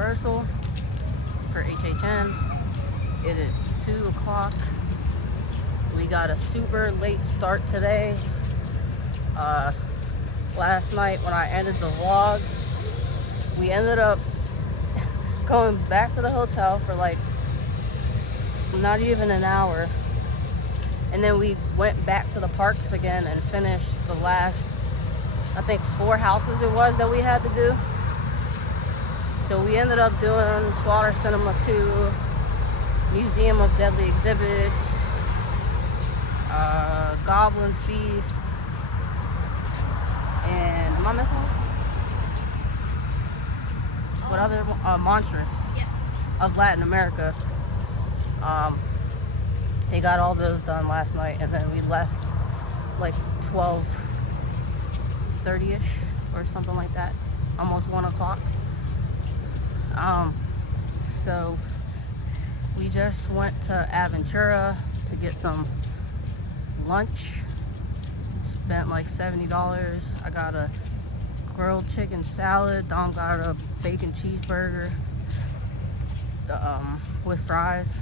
Universal for HHN. It is 2 o'clock. We got a super late start today. Last night when I ended the vlog, we ended up going back to the hotel for like not even an hour. And then we went back to the parks again and finished the last, I think 4 houses it was that we had to do. So we ended up doing Slaughter Cinema 2, Museum of Deadly Exhibits, Goblin's Feast, and am I missing one? What other? Monstrous of Latin America. They got all those done last night, and then we left like 12:30ish or something like that, almost 1 o'clock. So we just went to Aventura to get some lunch. Spent like $70. I got a grilled chicken salad. Dom got a bacon cheeseburger with fries.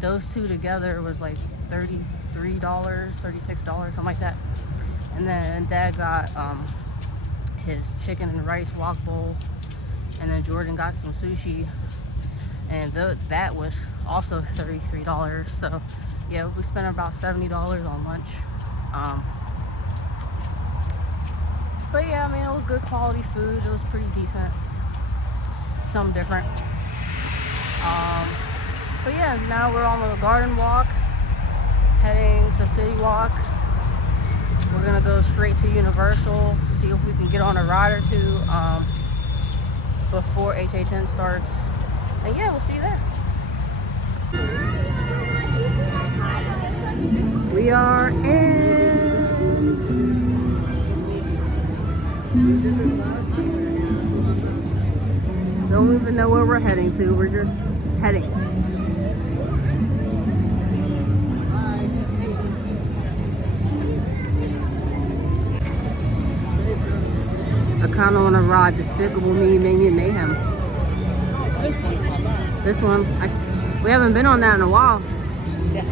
Those two together was like $33, $36, something like that. And then Dad got his chicken and rice wok bowl, and then Jordan got some sushi, and that was also $33. So yeah, we spent about $70 on lunch. But yeah, I mean, it was good quality food. It was pretty decent. Something different. But yeah, now we're on the garden walk, heading to City Walk. We're gonna go straight to Universal, see if we can get on a ride or two before HHN starts. And yeah, we'll see you there. We are in. Don't even know where we're heading to. We're just heading. I kind of want to ride Despicable Me Minion Mayhem. This one, we haven't been on that in a while. Yeah.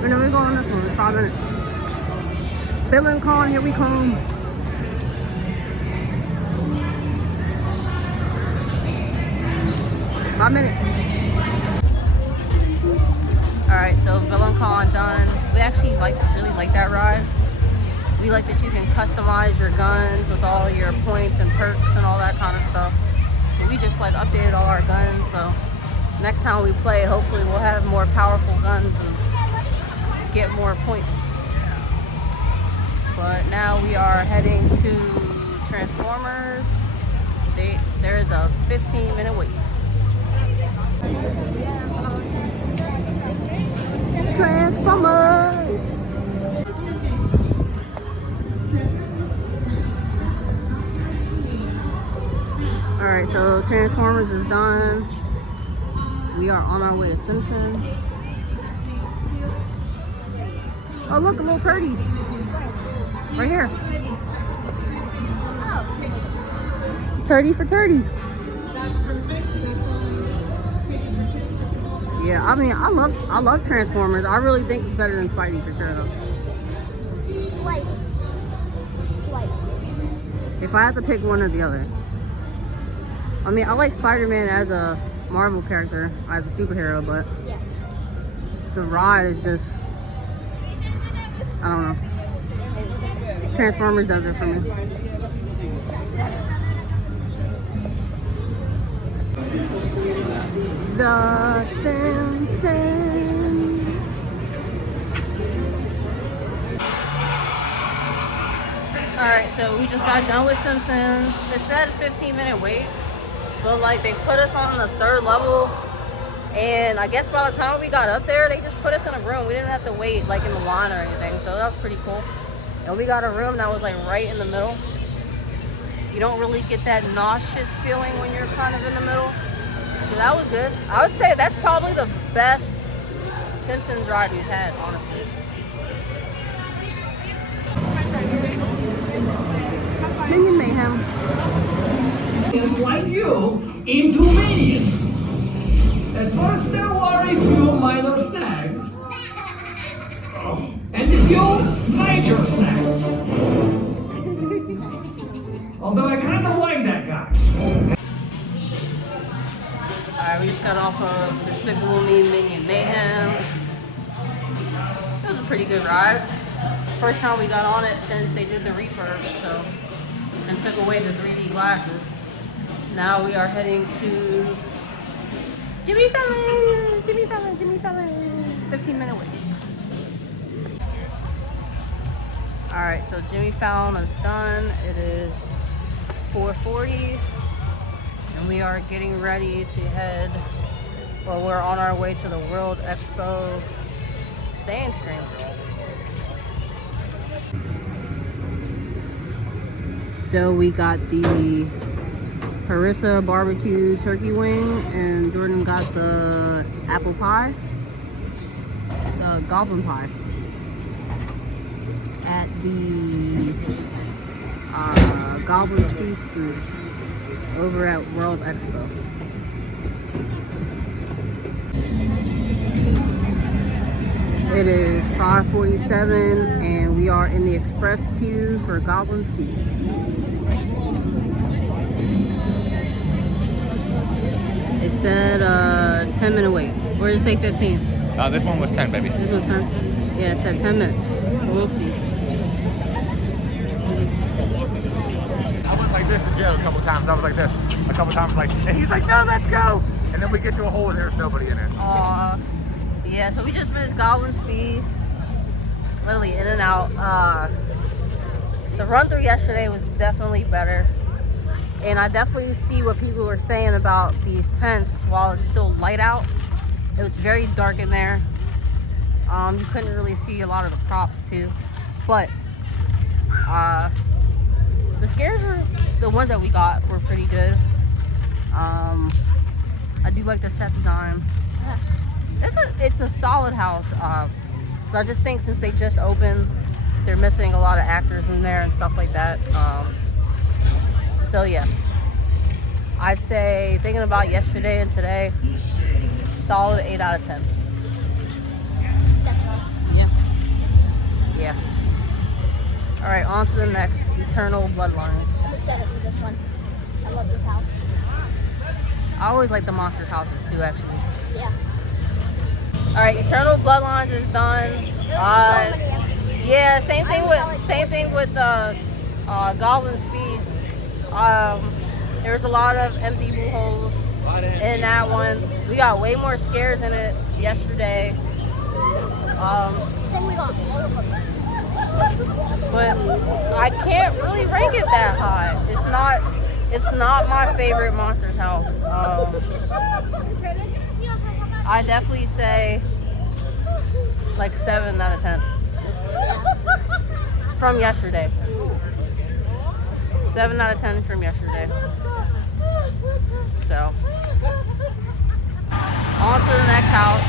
When are we going on this one? It's 5 minutes. Bill and Con, here we come. Alright, so Bill and Con done. We actually really like that ride. We like that you can customize your guns with all your points and perks and all that kind of stuff. So we just like updated all our guns. So next time we play, hopefully we'll have more powerful guns and get more points. But now we are heading to Transformers. There is a 15-minute wait. Transformers! Alright, so Transformers is done. We are on our way to Simpsons. Oh look, a little turdy. Right here. Turdy for turdy. Yeah, I mean, I love Transformers. I really think it's better than Spidey for sure, though. Slight. If I have to pick one or the other. I mean, I like Spider-Man as a Marvel character, as a superhero, but yeah, the ride is just, I don't know. Transformers does it for me. The Simpsons. Alright, so we just got done with Simpsons. It said 15-minute wait, but like they put us on the 3rd level, and I guess by the time we got up there, they just put us in a room. We didn't have to wait like in the line or anything, so that was pretty cool. And we got a room that was like right in the middle. You don't really get that nauseous feeling when you're kind of in the middle. So that was good. I would say that's probably the best Simpsons ride we've had, honestly. Minion Mayhem. It's like you into minions. At first there were a few minor snags. And a few major snags. Although I kinda like that guy. Alright, we just got off of Despicable Me Minion Mayhem. It was a pretty good ride. First time we got on it since they did the refurb, so, and took away the 3D glasses. Now we are heading to Jimmy Fallon! Jimmy Fallon! Jimmy Fallon! 15-minute wait. Alright, so Jimmy Fallon is done. It is 4:40. And we are getting ready to head, or we're on our way to the World Expo stand screen. So we got the harissa barbecue turkey wing, and Jordan got the apple pie, the goblin pie, at the Goblin's Feast booth over at World Expo. It is 5:47 and we are in the express queue for Goblin's Feast. It said 10-minute wait. Or did it say 15? This one was 10, baby. This was 10? Yeah, it said 10 minutes. We'll see. I went like this in jail a couple times. I was like this. A couple times like, and he's like, no, let's go. And then we get to a hole and there's nobody in it. Yeah, so we just finished Goblin's Feast. Literally in and out. The run through yesterday was definitely better. And I definitely see what people were saying about these tents while it's still light out. It was very dark in there. You couldn't really see a lot of the props too. But the scares were, the ones that we got were pretty good. I do like the set design. It's a solid house. But I just think since they just opened, they're missing a lot of actors in there and stuff like that. So yeah, I'd say thinking about yesterday and today, solid 8 out of 10. Yeah. Yeah. All right, on to the next, Eternal Bloodlines. I'm excited for this one. I love this house. I always like the Monsters houses too, actually. Yeah. All right, Eternal Bloodlines is done. Yeah, same thing with Goblin's Feast. There was a lot of empty blue holes in that one. We got way more scares in it yesterday. I think we got all of them. But I can't really rank it that high. It's not my favorite Monsters house. I definitely say like 7 out of 10 from yesterday. 7 out of 10 from yesterday. So on to the next house.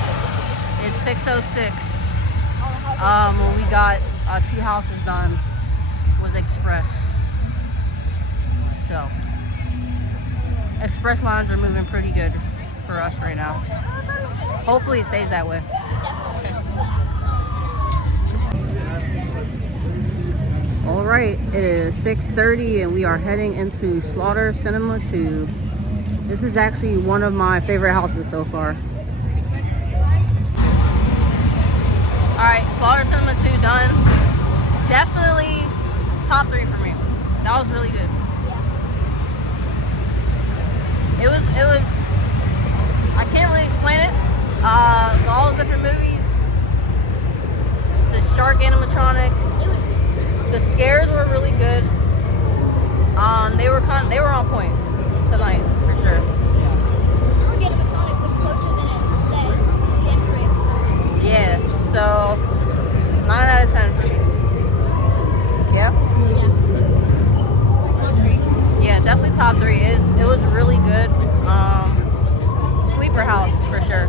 It's 606. When we got 2 houses done was Express. So Express lines are moving pretty good for us right now. Hopefully it stays that way. All right, it is 6:30 and we are heading into Slaughter Cinema 2. This is actually one of my favorite houses so far. All right, Slaughter Cinema 2 done. Definitely top 3 for me. That was really good. It was, I can't really explain it. All the different movies, the shark animatronic, the scares were really good. They were on point tonight for sure. Shark animatronic was closer than yesterday episode. Yeah, so 9 out of 10 for me. Yeah? Top 3. Yeah, definitely top 3. It was really good. Sleeper house for sure.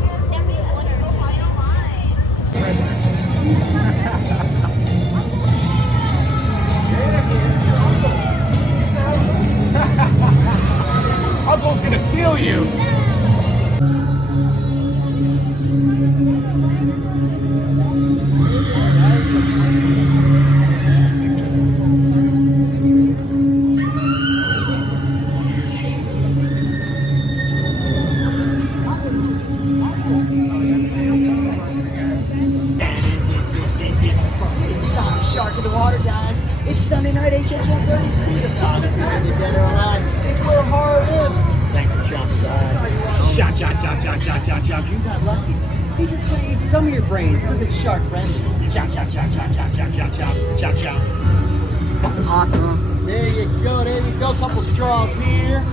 to steal you. It's Zombie Shark in the water, guys. It's Sunday night, HHN 33. The dog is either dead or alive. It's where horror lives. Thanks for jumping by. Chop, chop, chop, chop, chop, chop, chop. You got lucky. He just want to eat some of your brains because it's shark friendly. Chop, chop, chop, chop, chop, chop, chop, chop, chop, chop. Awesome. There you go, there you go. Couple straws here.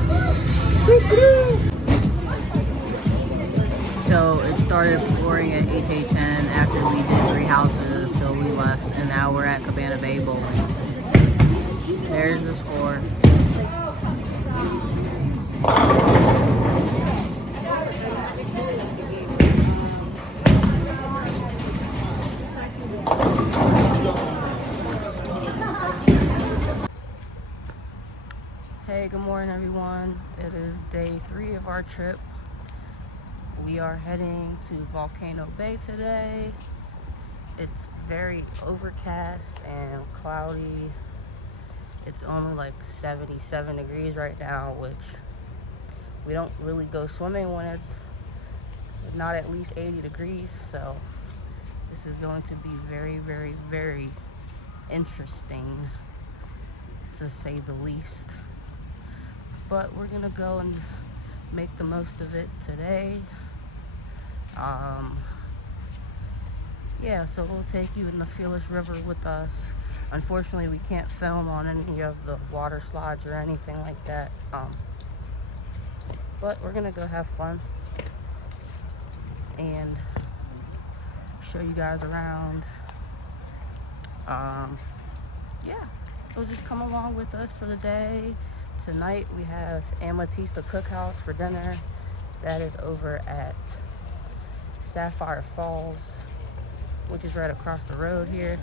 So it started pouring at HHN after we did 3 houses, so we left, and now we're at Cabana Bay Bowling. There's the score. Hey, good morning everyone. It is day 3 of our trip. We are heading to Volcano Bay today. It's very overcast and cloudy. It's only like 77 degrees right now, which we don't really go swimming when it's not at least 80 degrees. So this is going to be very, very, very interesting, to say the least. But we're gonna go and make the most of it today. Yeah, so we'll take you in the Fearless River with us. Unfortunately, we can't film on any of the water slides or anything like that. But we're gonna go have fun and show you guys around. Yeah, so just come along with us for the day. Tonight we have Amatista Cookhouse for dinner. That is over at Sapphire Falls, which is right across the road here.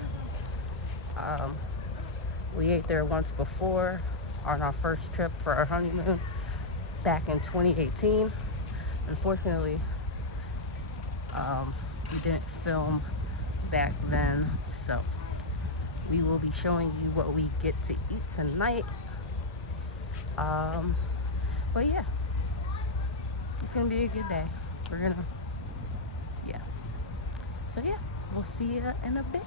We ate there once before on our first trip for our honeymoon back in 2018. Unfortunately, we didn't film back then, so we will be showing you what we get to eat tonight. But yeah, it's gonna be a good day. We're gonna, yeah. So yeah, we'll see you in a bit.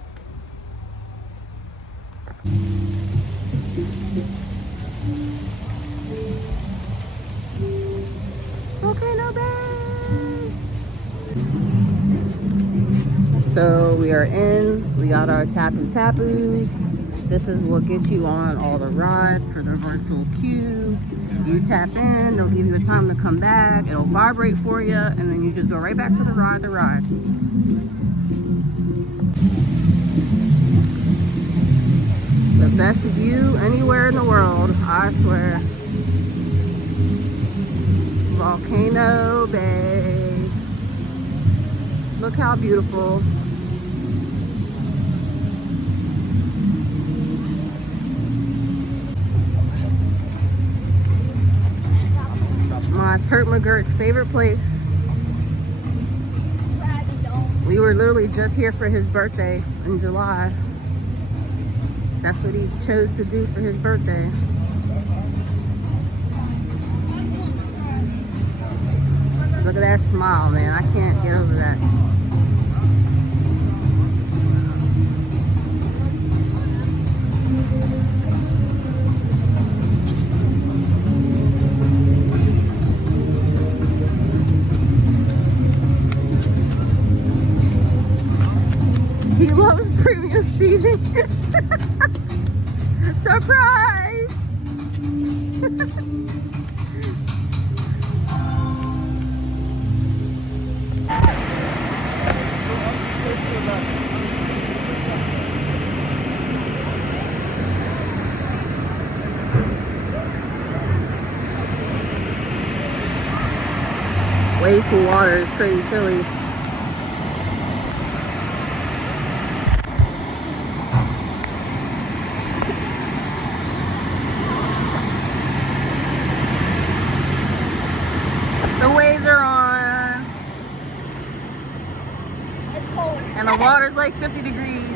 Volcano Bay. So we are in. We got our tapoos. This is what gets you on all the rides for the virtual queue. You tap in, they'll give you a time to come back, it'll vibrate for you, and then you just go right back to the ride The best view anywhere in the world, I swear. Volcano Bay. Look how beautiful. My Turk McGurk's favorite place. We were literally just here for his birthday in July. That's what he chose to do for his birthday. Look at that smile, man. I can't get over that. He loves premium seating. Surprise! Way cool water is pretty chilly. water's like 50 degrees.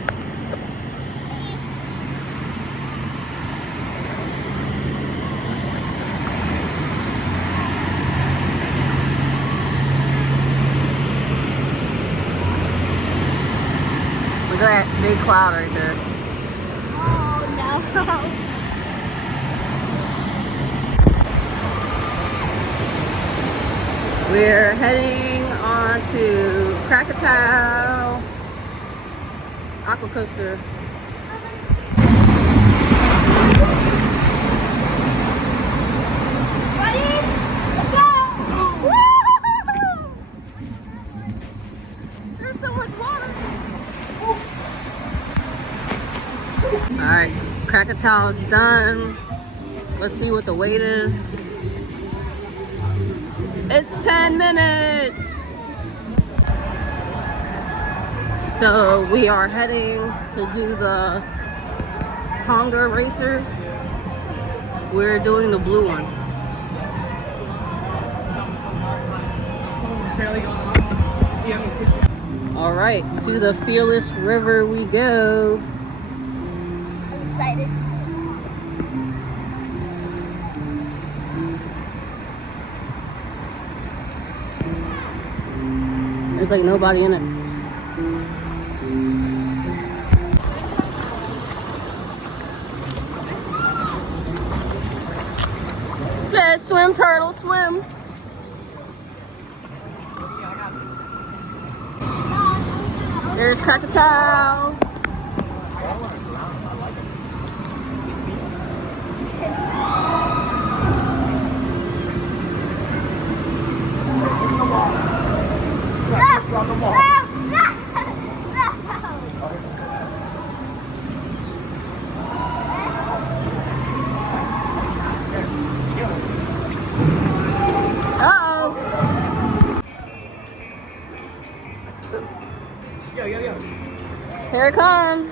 Look at that big cloud right there. Oh no. We're heading on to Krakatoa Aqua Coaster. Ready? Let's go! Woo! There's so much water. Alright, Krakatoa's done. Let's see what the wait is. It's 10 minutes. So we are heading to do the Tonga racers. We're doing the blue one. All right, to the Fearless River we go. I'm excited. There's like nobody in it. Let's swim, turtle, swim. There's Krakatoa. Uh-oh. Here it comes.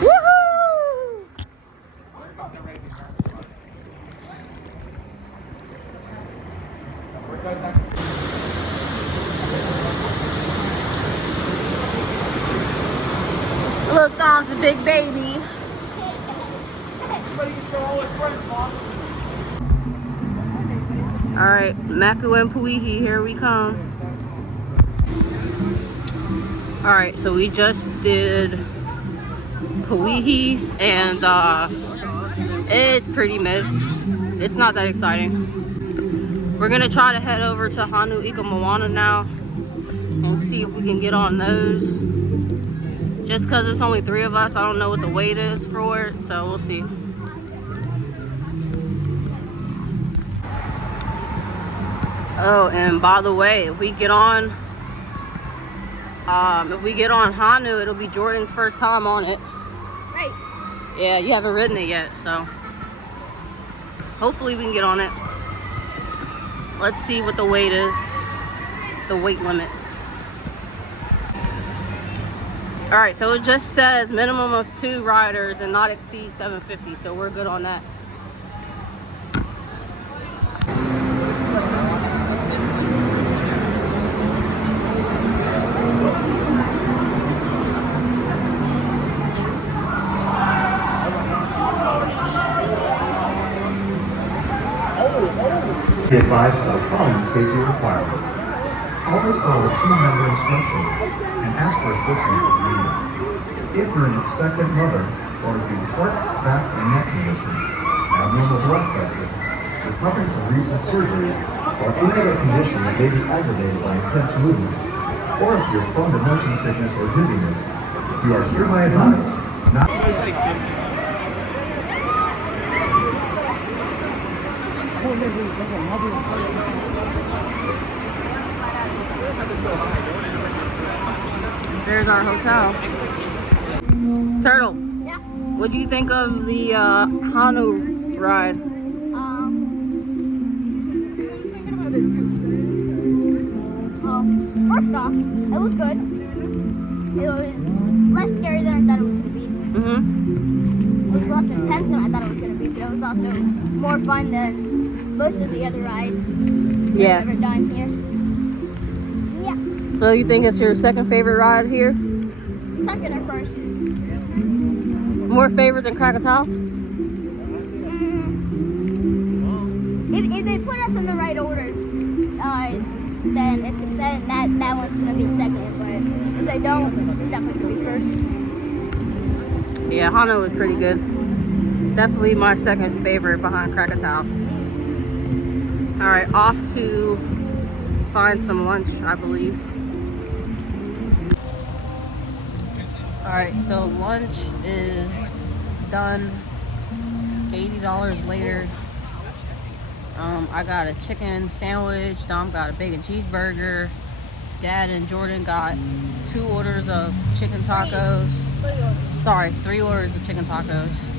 Woohoo! Look, Dom's a big baby. All right, Maku and Puihi, here we come. All right, so we just did Puihi, and it's pretty mid. It's not that exciting. We're gonna try to head over to Hanu Ika Moana now and see if we can get on those. Just because it's only 3 of us, I don't know what the wait is for it, so we'll see. Oh, and by the way, if we get on Hanu, it'll be Jordan's first time on it. Right. Yeah, you haven't ridden it yet, so hopefully we can get on it. Let's see what the weight is, the weight limit. All right, so it just says minimum of 2 riders and not exceed 750, so we're good on that. Be advised of the following safety requirements. Always follow team member instructions and ask for assistance if needed. If you're an expectant mother, or if you heart, back, and neck conditions, abnormal blood pressure, recovering from recent surgery, or any other condition that may be aggravated by intense movement, or if you're prone to motion sickness or dizziness, you are hereby advised not There's our hotel. Turtle, Yeah. what do you think of the Hanu ride? First off, it was good. It was less scary than I thought it was going to be. Mm-hmm. It was less intense than I thought it was going to be, but it was also more fun than most of the other rides Yeah. I've ever done here. Yeah, So you think it's your second favorite ride here? second or first. More favorite than Krakatoa? If they put us in the right order, then that one's gonna be second. But if they don't, it's definitely gonna be first. Yeah, Hano was pretty good. Definitely my second favorite behind Krakatoa. All right, off to find some lunch, I believe. All right, so lunch is done. $80 later. I got a chicken sandwich. Dom got a bacon cheeseburger. Dad and Jordan got 2 orders of chicken tacos. Sorry, 3 orders of chicken tacos.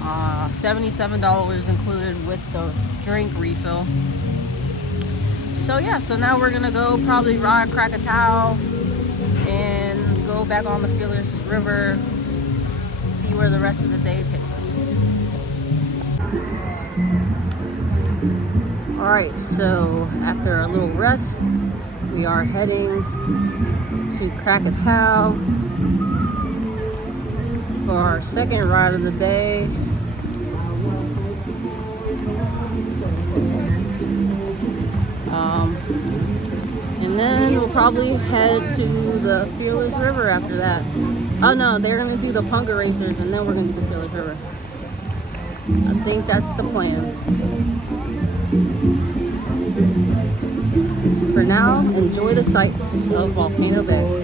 $77 included with the drink refill. So yeah, so now we're gonna go probably ride Krakatoa and go back on the Fearless River, see where the rest of the day takes us. Alright, so after a little rest, we are heading to Krakatoa for our second ride of the day. And then we'll probably head to the Fearless River after that. Oh no, they're gonna do the Punga Racers and then we're gonna do the Fearless River. I think that's the plan. For now, enjoy the sights of Volcano Bay.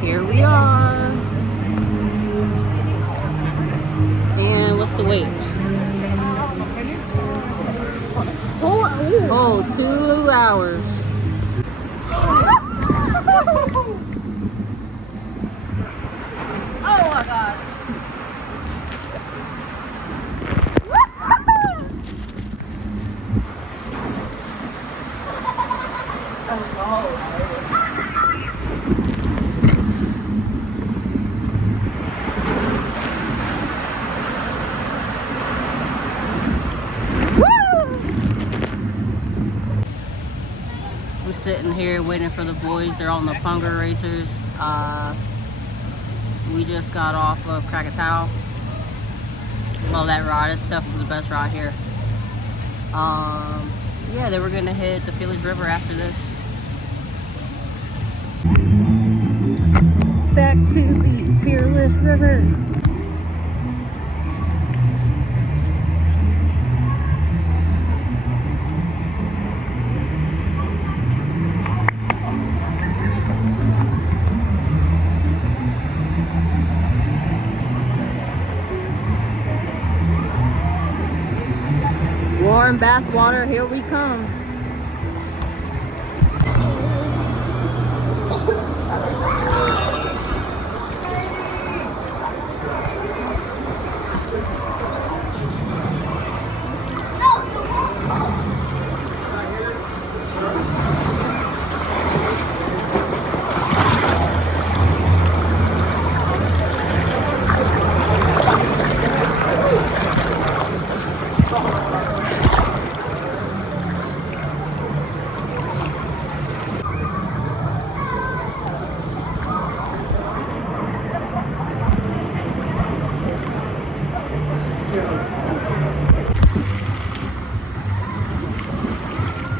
Here we are. And what's the wait? Oh, 2 hours. Oh my God. We're sitting here waiting for the boys. They're on the Punga Racers. We just got off of Krakatoa. Love that ride. It's definitely the best ride here. Yeah, then we're gonna hit the Fearless River after this. Back to the Fearless River. Warm bath water, here we come.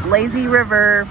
Lazy River.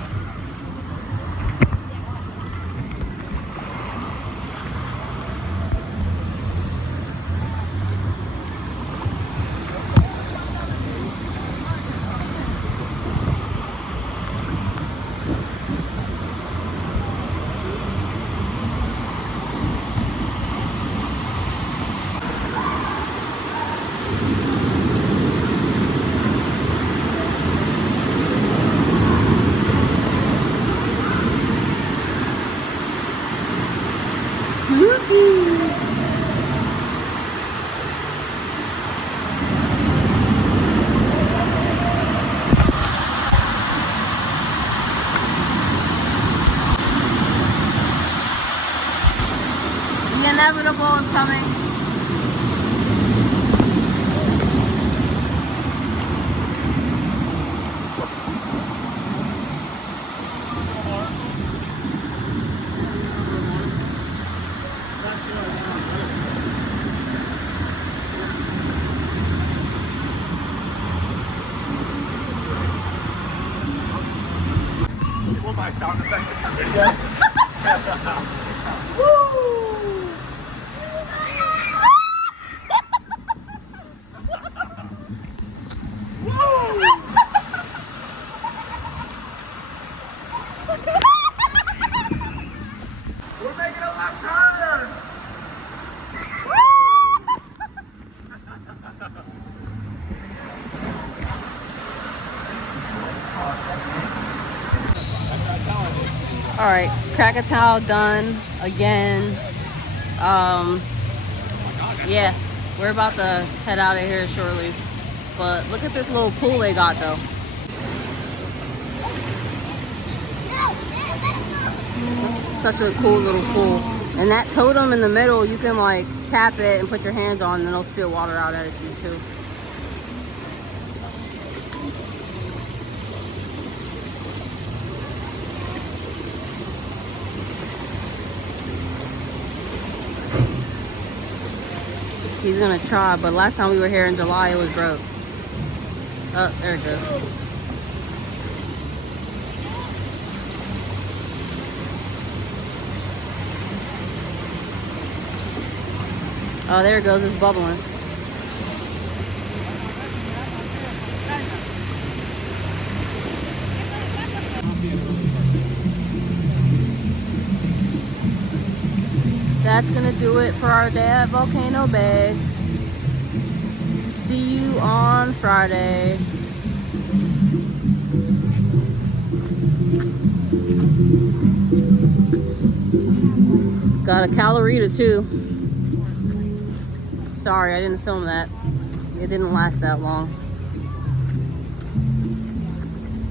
inevitable is coming. What my sound effects in your video? We're making a left turn! All right, Krakatoa done again. Yeah, we're about to head out of here shortly. But look at this little pool they got though. Such a cool little pool. And that totem in the middle, you can like tap it and put your hands on and it'll spit water out at you too. He's gonna try, but last time we were here in July, it was broke. Oh, there it goes. Oh, there it goes, it's bubbling. That's gonna do it for our day at Volcano Bay. See you on Friday. Got a Calorita too. Sorry, I didn't film that. It didn't last that long.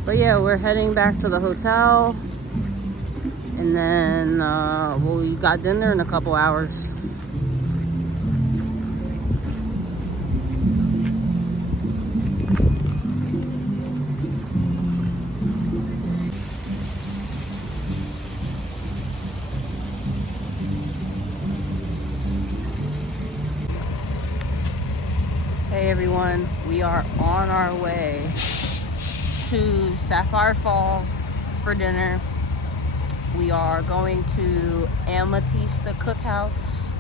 But yeah, we're heading back to the hotel. And then we got dinner in a couple hours. Hey everyone, we are on our way to Sapphire Falls for dinner. We are going to Amethyst Cookhouse.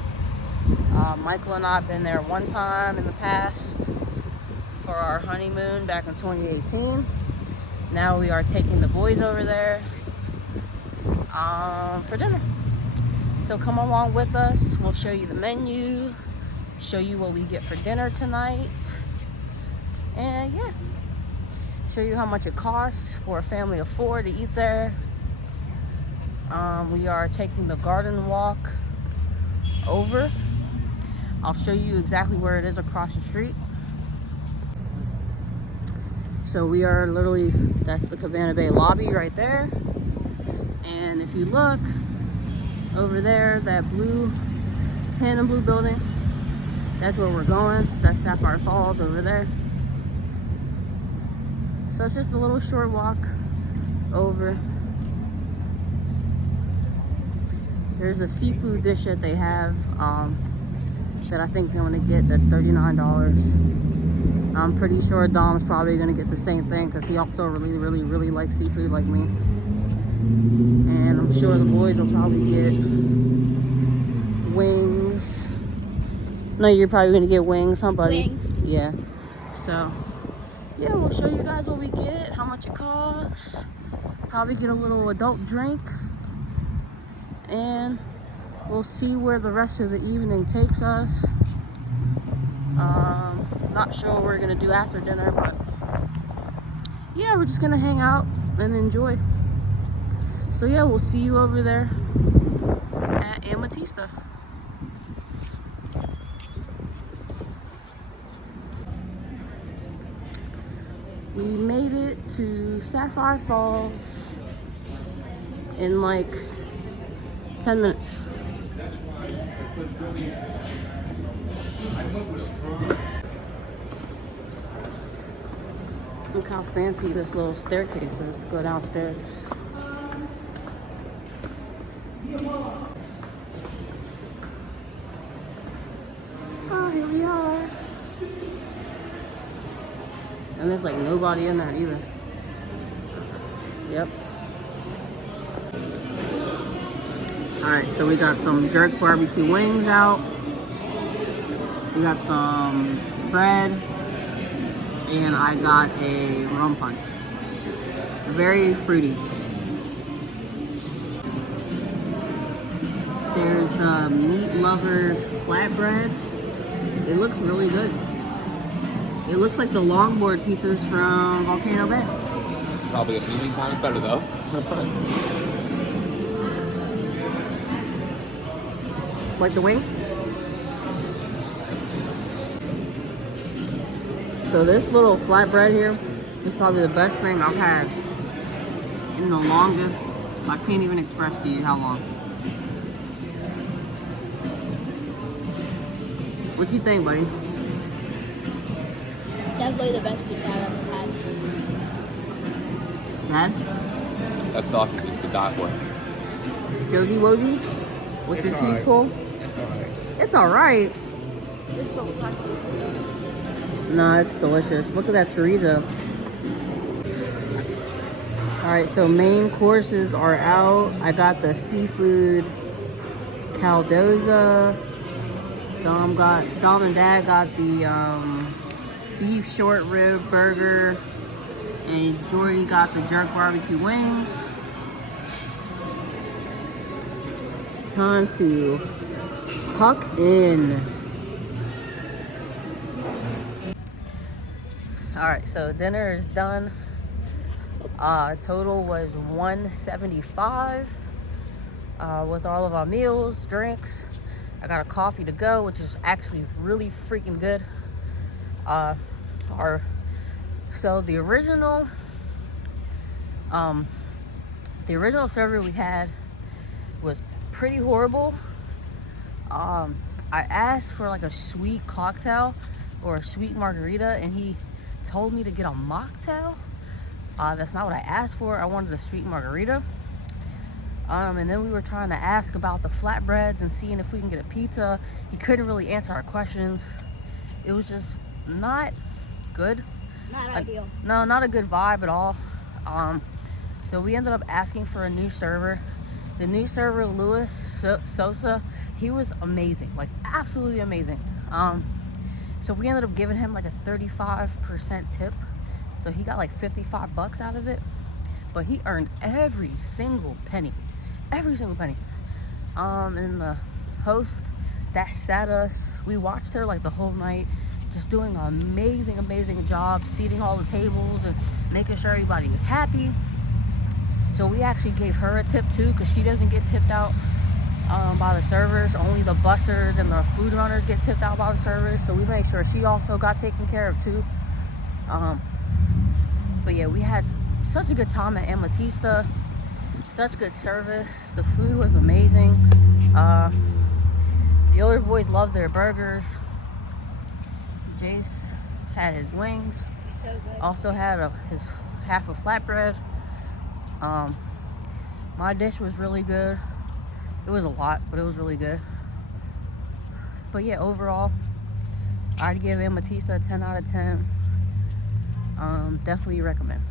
Michael and I have been there one time in the past for our honeymoon back in 2018. Now we are taking the boys over there for dinner. So come along with us. We'll show you the menu, show you what we get for dinner tonight, and yeah, show you how much it costs for a family of 4 to eat there. We are taking the garden walk over. I'll show you exactly where it is across the street. So we are literally, that's the Cabana Bay lobby right there. And if you look over there, that blue, tan and blue building, that's where we're going. That's Sapphire Falls over there. So it's just a little short walk over. There's a seafood dish that they have that I think I'm gonna get. That's $39. I'm pretty sure Dom's probably gonna get the same thing because he also really likes seafood like me. And I'm sure the boys will probably get wings. No, you're probably gonna get wings, huh, buddy? Wings. Yeah. So, yeah, we'll show you guys what we get, how much it costs. Probably get a little adult drink. And we'll see where the rest of the evening takes us. Not sure what we're gonna do after dinner, but yeah, we're just gonna hang out and enjoy. So yeah, we'll see you over there at Amethyst. We made it to Sapphire Falls in like 10 minutes. Look how fancy this little staircase is to go downstairs. Oh, here we are. And there's like nobody in there either. Yep. Alright, so we got some jerk barbecue wings out. We got some bread. And I got a rum punch. Very fruity. There's the Meat Lovers flatbread. It looks really good. It looks like the longboard pizzas from Volcano Bay. Probably a million times better though. Like the wings? So this little flatbread here is probably the best thing I've had in the longest. I can't even express to you how long. What you think, buddy? Definitely the best pizza I've ever had. Dad? That sausage is to die for. Josie Wosie? With your cheese pull? It's alright. It's so crunchy. Nah, it's delicious. Look at that chorizo. Alright, so main courses are out. I got the seafood caldoza. Dom and Dad got the beef short rib burger. And Jordy got the jerk barbecue wings. Time to tuck in. Alright, so dinner is done. Total was $175 with all of our meals, drinks. I got a coffee to go, which is actually really freaking good. So the original server we had was pretty horrible. I asked for like a sweet cocktail or a sweet margarita, and he told me to get a mocktail. That's not what I asked for. I wanted a sweet margarita. And then we were trying to ask about the flatbreads and seeing if we can get a pizza. He couldn't really answer our questions. It was just not good. Not ideal. No, not a good vibe at all. So we ended up asking for a new server. The new server, Luis Sosa, he was amazing, like absolutely amazing. So we ended up giving him like a 35% tip. So he got like $55 out of it, but he earned every single penny. Every single penny. And the host that sat us, we watched her like the whole night, just doing an amazing job, seating all the tables and making sure everybody was happy. So we actually gave her a tip too, because she doesn't get tipped out by the servers. Only the bussers and the food runners get tipped out by the servers. So we made sure she also got taken care of too. But yeah, we had such a good time at Amatista. Such good service. The food was amazing. The older boys loved their burgers. Jace had his wings. So good. Also had his half a flatbread. My dish was really good. It was a lot, but it was really good. But yeah, overall, I'd give Amatista a 10 out of 10. Definitely recommend.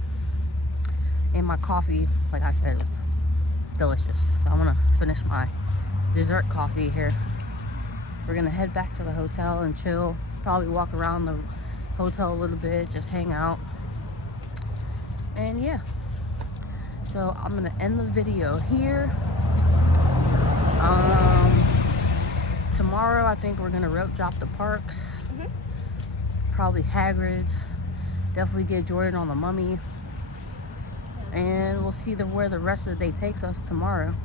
And my coffee, like I said, was delicious. I'm gonna finish my dessert coffee here. We're gonna head back to the hotel and chill. Probably walk around the hotel a little bit, just hang out. And yeah. So I'm gonna end the video here. Tomorrow I think we're gonna rope drop the parks. Probably Hagrid's. Definitely get Jordan on the Mummy. And we'll see where the rest of the day takes us tomorrow.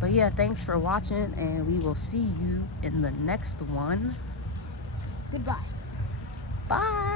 But yeah, thanks for watching, and we will see you in the next one. Goodbye. Bye.